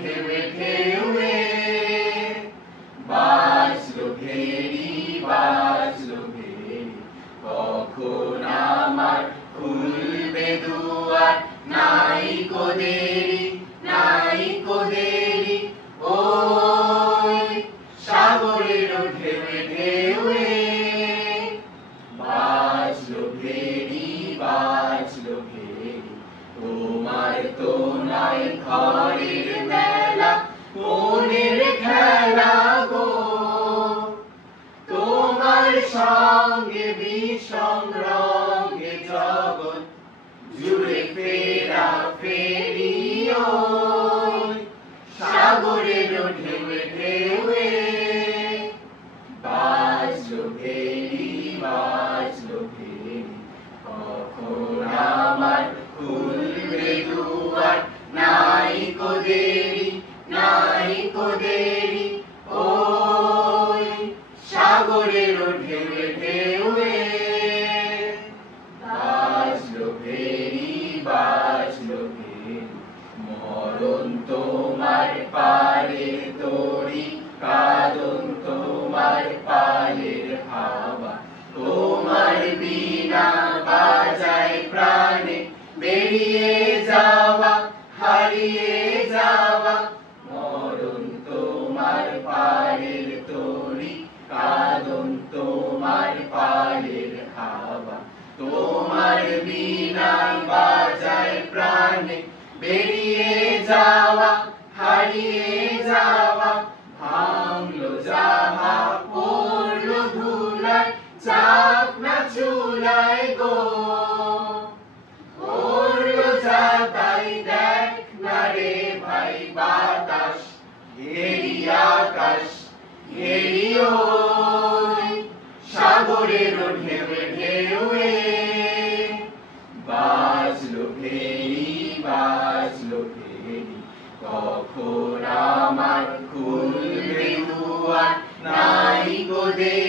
ঢেউে ঢেউে বাজলো ভেরি বাজলো ভেরি কখন আমার খুলবে দুয়ার নাইকো দেরি নাইকো দেরি ওই সাগরের ঢেউে ঢেউে বাজলো ভেরি বাজলো ভেরি তোমার তো নাই ঘরের মেলা মনের খেলা গো তোমার সঙ্গে বিষম রঙে জগৎ জুড়ে ফেরা ফেরি ওই সাগরের ঢেউে ঢেউে বাজলো ভেরি বাজলো ভেরি কখন আমার খুলবে দুয়ার নাইকো দেরি নাইকো দেরি ওই সাগরের ঢেউে ঢেউে বাজলো ভেরি বাজলো ভেরি মরণ তোমার পারের তরি কাঁদন তোমার পায়ের হাওয়া তোমার বিনা বাজায় প্রাণে বেরিয়ে যাওয়া হারিয়ে যাওয়া মরণ তোমার পায়ের তরি কাঁদন তোমার পায়ের হাওয়া তোমার বিনা বাজায় প্রাণে বেরিয়ে যাওয়া হারিয়ে যাওয়া ভাঙলো যাহা পড়লো ধুলায় চাক না চুলায় গো পড়লো যা তাই দেখ না রে ভাই বাতাস ঘেরি আকাশ ঘেরি ওই সাগরের ঢেউে ঢেউে বাজলো ভেরি বাজলো ভেরি কখন আমার খুলবে দুয়ার নাইকো দেরি